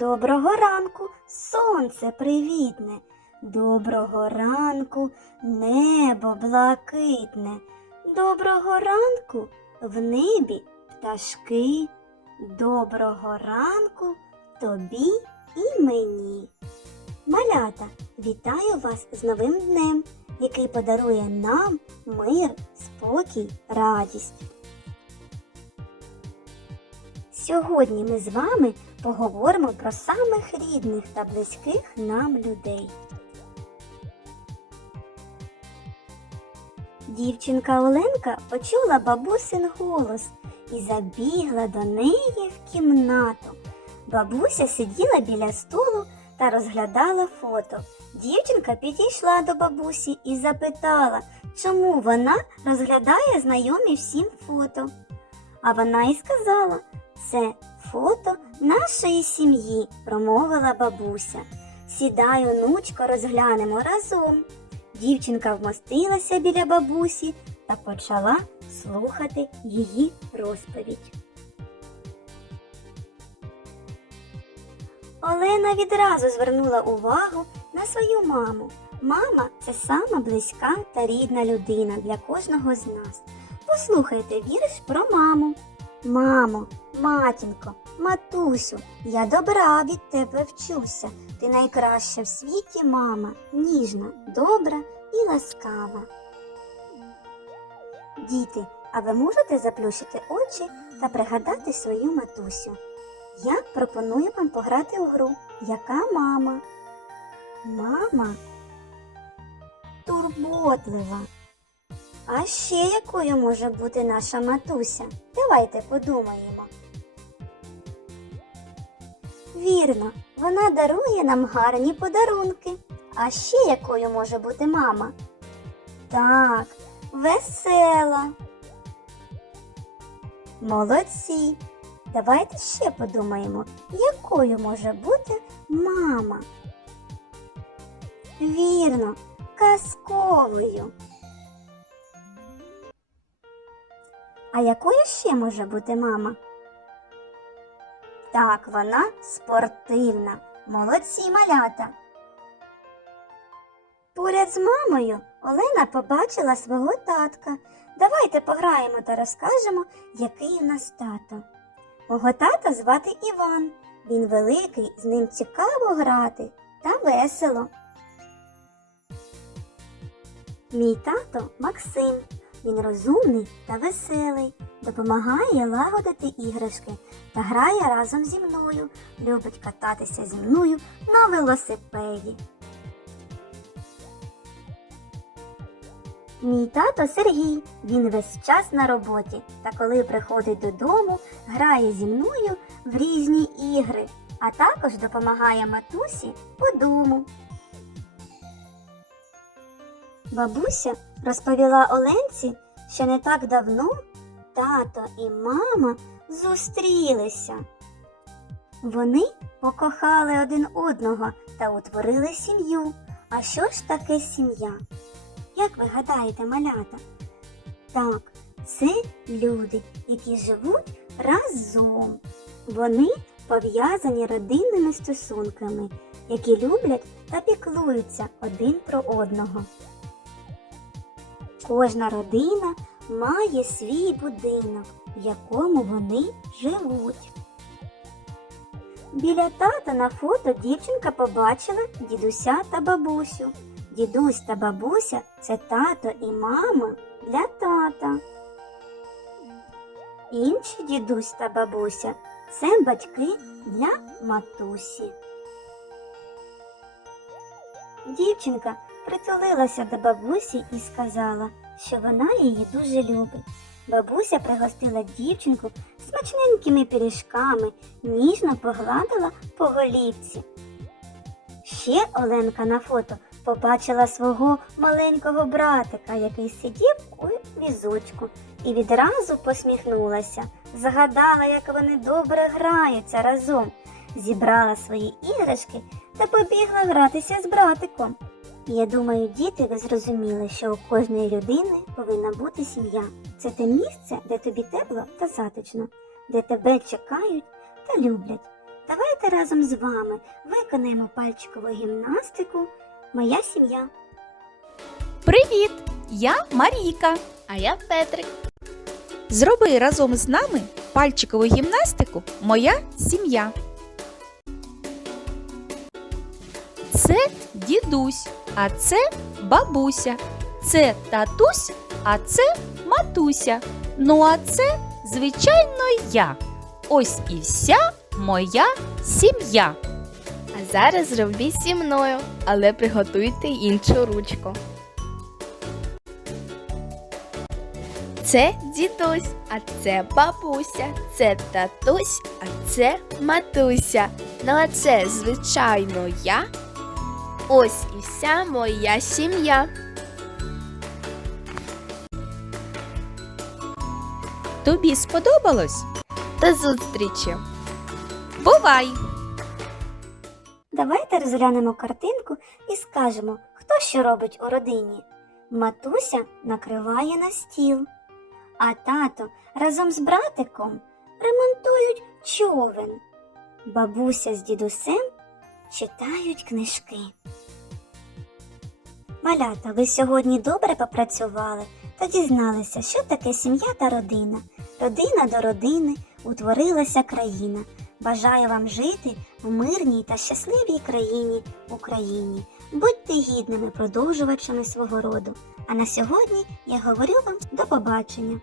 Доброго ранку, сонце привітне. Доброго ранку, небо блакитне. Доброго ранку в небі пташки. Доброго ранку тобі і мені. Малята, вітаю вас з новим днем, який подарує нам мир, спокій, радість. Сьогодні ми з вами поговоримо про самих рідних та близьких нам людей. Дівчинка Оленка почула бабусин голос і забігла до неї в кімнату. Бабуся сиділа біля столу та розглядала фото. Дівчинка підійшла до бабусі і запитала, чому вона розглядає знайомі всім фото. А вона й сказала, це фото нашої сім'ї, промовила бабуся. Сідай, онучко, розглянемо разом. Дівчинка вмостилася біля бабусі та почала слухати її розповідь. Олена відразу звернула увагу на свою маму. Мама це сама близька та рідна людина для кожного з нас. Послухайте вірш про маму. Мамо, матінко, матусю, я добра від тебе вчуся. Ти найкраща в світі мама, ніжна, добра і ласкава. Діти, а ви можете заплющити очі та пригадати свою матусю? Я пропоную вам пограти у гру. Яка мама? Мама турботлива. А ще якою може бути наша матуся? Давайте подумаємо. Вірно, вона дарує нам гарні подарунки. А ще якою може бути мама? Так, весела. Молодці. Давайте ще подумаємо, якою може бути мама. Вірно, казковою. А якою ще може бути мама? Так, вона спортивна. Молодці малята. Поряд з мамою Олена побачила свого татка. Давайте пограємо та розкажемо, який у нас тато. Мого тата звати Іван. Він великий, з ним цікаво грати та весело. Мій тато Максим. Він розумний та веселий, допомагає лагодити іграшки та грає разом зі мною, любить кататися зі мною на велосипеді. Мій тато Сергій. Він весь час на роботі, та коли приходить додому, грає зі мною в різні ігри, а також допомагає матусі по дому. Бабуся розповіла Оленці, що не так давно тато і мама зустрілися. Вони покохали один одного та утворили сім'ю. А що ж таке сім'я? Як ви гадаєте, малята? Так, це люди, які живуть разом. Вони пов'язані родинними стосунками, які люблять та піклуються один про одного. Кожна родина має свій будинок, в якому вони живуть. Біля тата на фото дівчинка побачила дідуся та бабусю. Дідусь та бабуся це тато і мама для тата. Інші дідусь та бабуся це батьки для матусі. Дівчинка притулилася до бабусі і сказала, що вона її дуже любить. Бабуся пригостила дівчинку смачненькими пиріжками, ніжно погладила по голівці. Ще Оленка на фото побачила свого маленького братика, який сидів у візочку, і відразу посміхнулася. Згадала, як вони добре граються разом, зібрала свої іграшки та побігла гратися з братиком. Я думаю, діти, ви зрозуміли, що у кожної людини повинна бути сім'я. Це те місце, де тобі тепло та затишно, де тебе чекають та люблять. Давайте разом з вами виконаємо пальчикову гімнастику Моя сім'я. Привіт! Я Марійка. А я Петрик. Зроби разом з нами пальчикову гімнастику Моя сім'я. Це дідусь, а це бабуся. Це татусь, а це матуся. Ну а це, звичайно, я. Ось і вся моя сім'я. А зараз зробіть зі мною, але приготуйте іншу ручку. Це дідусь, а це бабуся, це татусь, а це матуся. Ну а це, звичайно, я. Ось і вся моя сім'я. Тобі сподобалось? До зустрічі! Бувай! Давайте розглянемо картинку і скажемо, хто що робить у родині. Матуся накриває на стіл, а тато разом з братиком ремонтують човен. Бабуся з дідусем читають книжки. Малята, ви сьогодні добре попрацювали та дізналися, що таке сім'я та родина. Родина до родини утворилася країна. Бажаю вам жити в мирній та щасливій країні Україні. Будьте гідними продовжувачами свого роду. А на сьогодні я говорю вам до побачення.